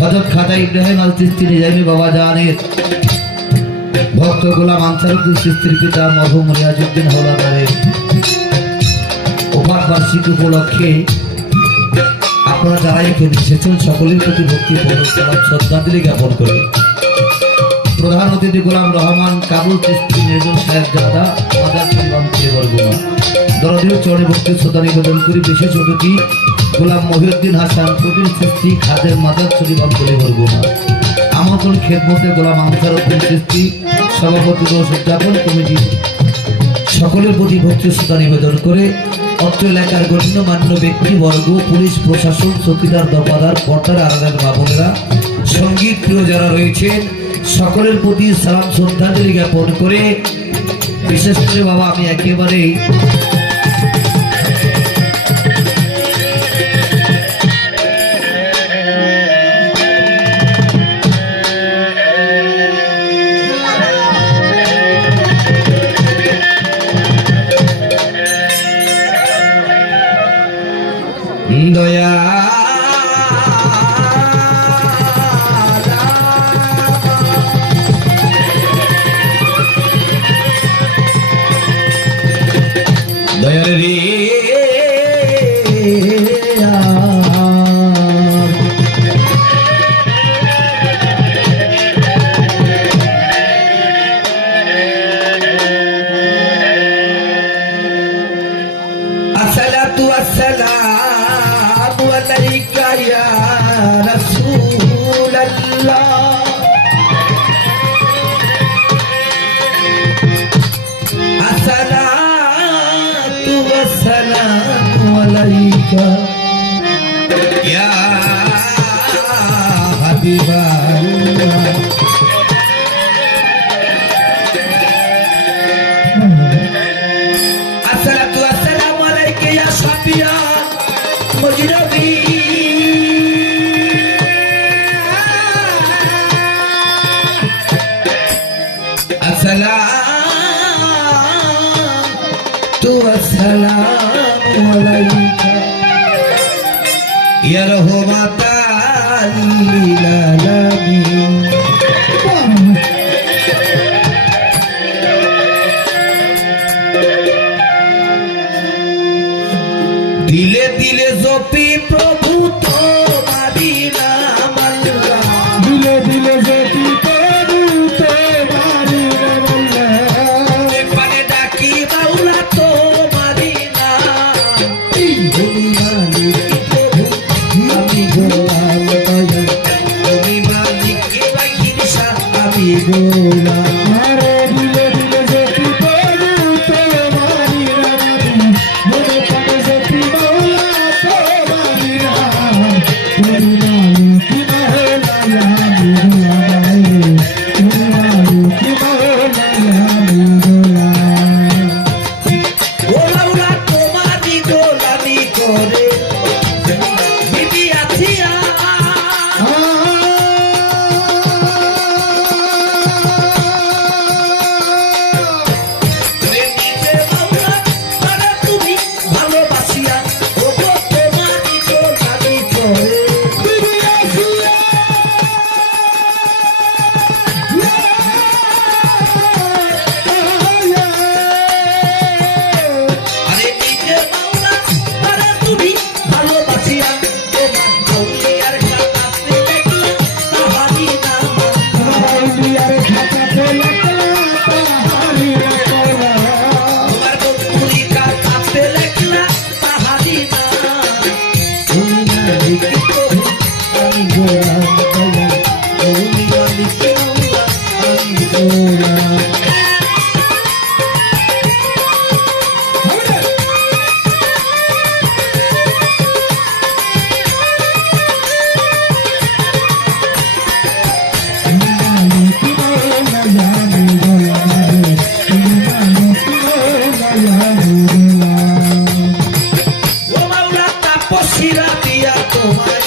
হজরত খাতা ইব্রাহিম আল তিস্তি নিজামী বাবা জানের ভক্ত গোলাম আনসারুদ্দিন তিস্তির পিতা মরহুম রিয়াজউদ্দিন হলাদারের উপার বার্ষিক উপলক্ষে আপনারা যারা এখানে এসেছেন, সকলের প্রতি ভক্তি শ্রদ্ধাঞ্জলি জ্ঞাপন করে। প্রধান অতিথি গোলাম রহমান, কাবুল চিস্তি নির্জন সাহেব দাদা, মাদার বরগুনা দরদীয় চড়ে ভক্তি শ্রদ্ধা নিবেদন করি। বিশেষ অতিথি গোলাম মহিউদ্দিন হাসান কবির চিস্তি খাদের মাদার শরীফ করে বরগুনা আমন্ত্রণ খেদমতে গোলাম আনসার উদ্দিন চিস্তি সভাপতি ও উদযাপন কমিটি। সকলের প্রতি ভক্তি শ্রদ্ধা নিবেদন করে অত্র এলাকার গণ্যমান্য ব্যক্তিবর্গ পুলিশ, প্রশাসন, চৌকিদার, দফাদার, পর্দার আরামের বাবনেরা সংগীত প্রিয় যারা রয়েছেন সকলের প্রতি সালাম শ্রদ্ধাঞ্জলি জ্ঞাপন করে, বিশেষ করে বাবা, আমি একেবারেই والسلام عليك يا حبيب Thank you. গোলামি ও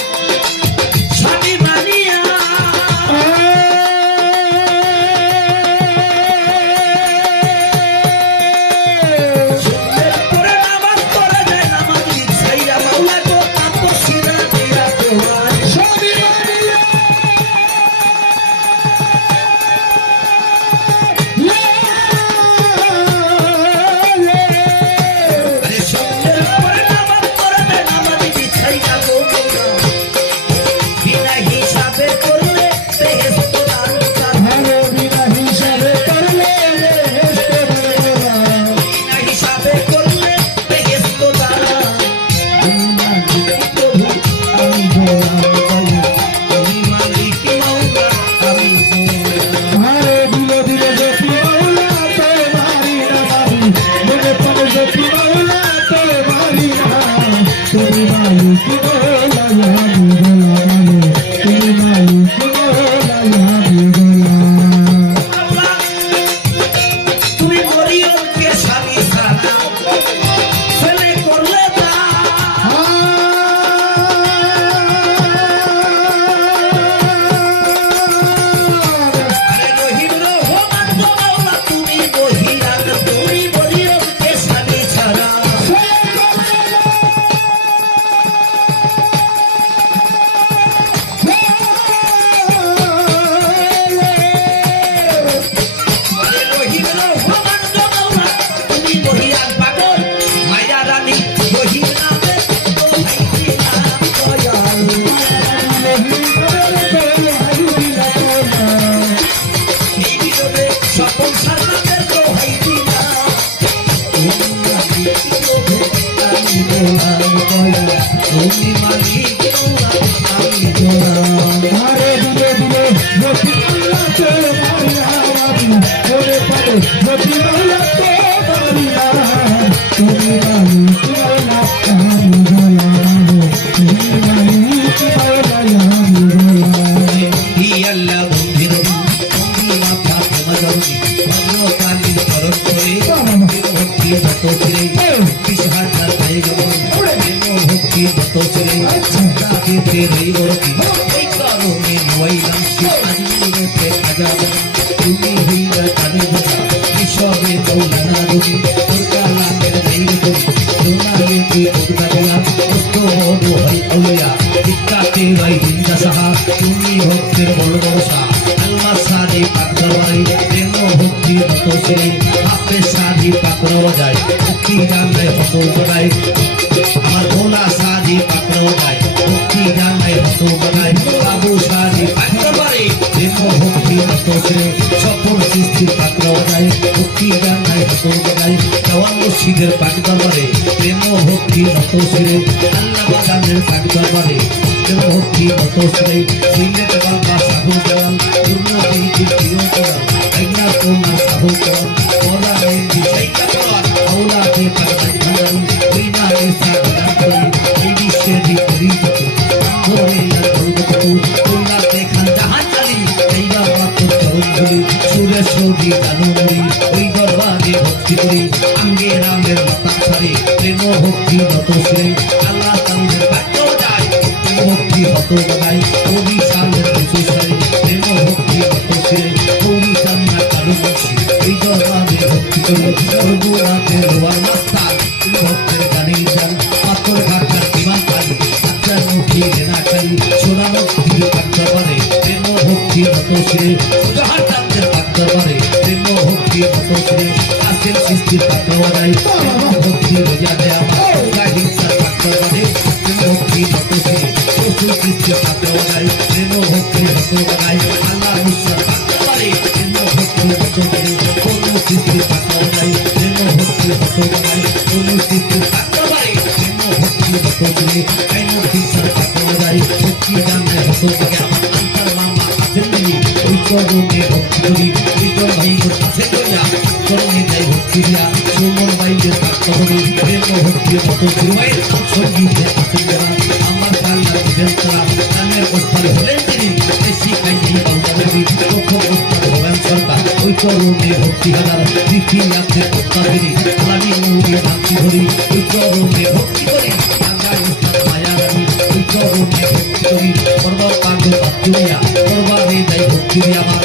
তোকে চিন্তাকে পেরে এই কারণে নইলাম সুপানিরে ফেরা যাবে তুমি হইয়া জানে বিষয়ে মৌলানা রবি তোর কালামের নেই তোমারে তুই করতে গেলাম তো হব হই অলিয়া দিকাতে ভাই দিন্দা সাহা তুমি ভক্তের বড় বড়সা আল্লাহ সারে পাকদারাই আমার ভোলা সারি পাকর যায় ভক্তি জানলে হত বড়াই বাবু সারি পাকর বাড়ি প্রেম ভক্তি যত শ্রী সকল সৃষ্টি পাকর যায় ভক্তি জানলে হত বড়াই জওয়ান মুর্শিদের পাকর বাড়ি প্রেম ভক্তি যত শ্রী আল্লাহ বাগানের পাকর বাড়ি প্রেম ভক্তি যত শ্রী সিলেট বাবা সাহু জালাল পূর্ণ দিন প্রিয় করা আইনা তোমার সাহু করা ভক্তি যত শ্রে আল্লাহ তাদের বাক্য যায় ভক্তি হত বানাই কবি সামনের কিছু সারি প্রেম ভক্তি হত শ্রে কবি সামনা কালু বংশী ওই দরবারে ভক্তি করি প্রভু রাতে রোয়ার মাস্তার তুমি ভক্তের গানে যান পাথর ঘাটার বিমান কালী আত্মার মুখী লেনা কালী সোনা মুক্তি পাত্র পারে প্রেম ভক্তি হত চান্দের পাত্র পারে হত শ্রে আসের সৃষ্টি প্রেম ভক্তি রোজা দেয়া হিংসা প্রেম ভক্তি শ্রে পশু সৃষ্টি পাত্র বানাই প্রেম ভক্তি হত বানাই আল্লাহ মুসার ভক্তি দিয়া সুমন বাইকে থাকতে হবে প্রেম ভক্তি হত শ্রী সঙ্গীতে যারা আমার পাল্লা বুঝেন তারা কানের প্রস্তাব হলেন তিনি বেশি বাচ্চুরিয়া সর্বারে যাই ভক্তি আমার